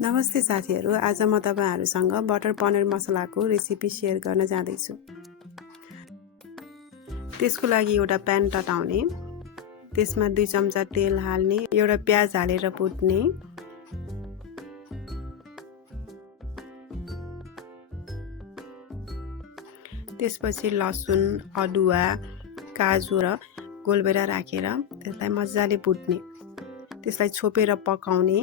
नमस्ते साथीहरू, आज म तपाईहरुसँग बटर पनिर मसलाको रेसिपी शेयर गर्न जाँदैछु। त्यसको लागि एउटा प्यान तताउने, त्यसमा 2 चम्चा तेल हाल्ने, एउटा प्याज हालेर भुट्ने, त्यसपछि लसुन, अदुवा, काजु र गोलभेडा राखेर त्यसलाई मज्जाले भुट्ने, त्यसलाई छोपेर पकाउने।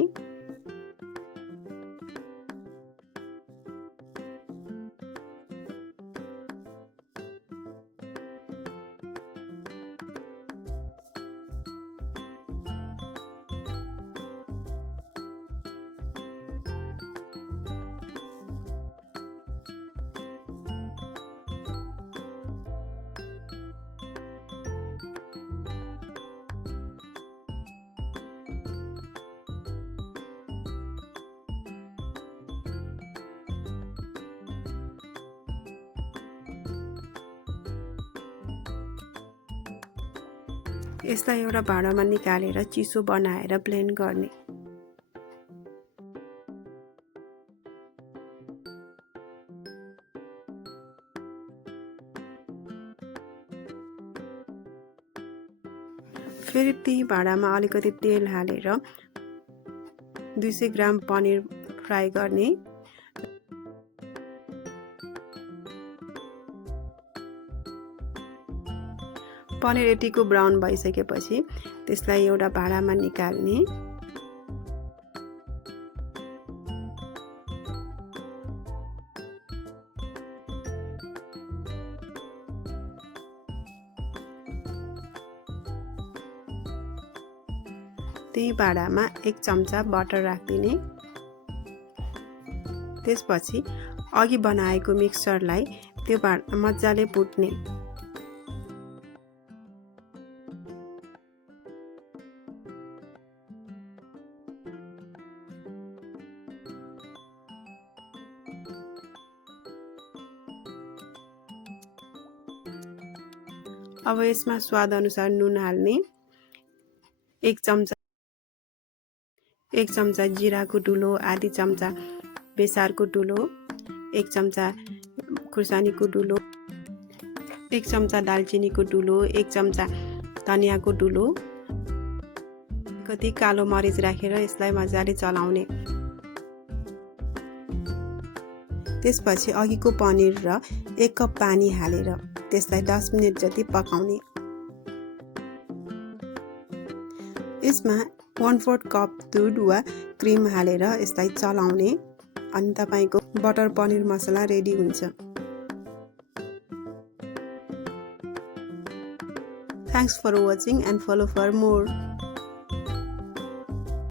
यसलाई एउटा भाँडामा निकालेर चिसो बनाएर ब्लेन्ड गर्ने। फेरि त्यही भाँडामा अलिकति तेल हालेर 200 ग्राम पनिर फ्राई गर्ने। पनिर यतिको ब्राउन भइसकेपछि त्यसलाई एउटा भाँडामा निकाल्ने। त्यही भाँडामा 1 चम्चा बटर राखिदिने। त्यसपछि अघि बनाएको मिक्सचरलाई त्यो मज्जाले भुट्ने। अब यसमा स्वाद अनुसार नुन हाल्ने, 1 चम्चा जिराको धुलो, आधी चम्चा बेसारको धुलो, 1 चम्चा खुर्सानीको धुलो, 1 चम्चा दालचिनीको धुलो, 1 चम्चा धनियाको धुलो, कति कालो मरिच राखेर यसलाई मजाले चलाउने। त्यसपछि अघिको पनिर र 1 कप पानी हालेर त्यसलाई 10 मिनेट जति पकाउने। यसमा 1/4 कप दूध वा क्रिम हालेर यसलाई चलाउने अनि तपाईको बटर पनिर मसला रेडी हुन्छ। Thanks for watching and follow for more.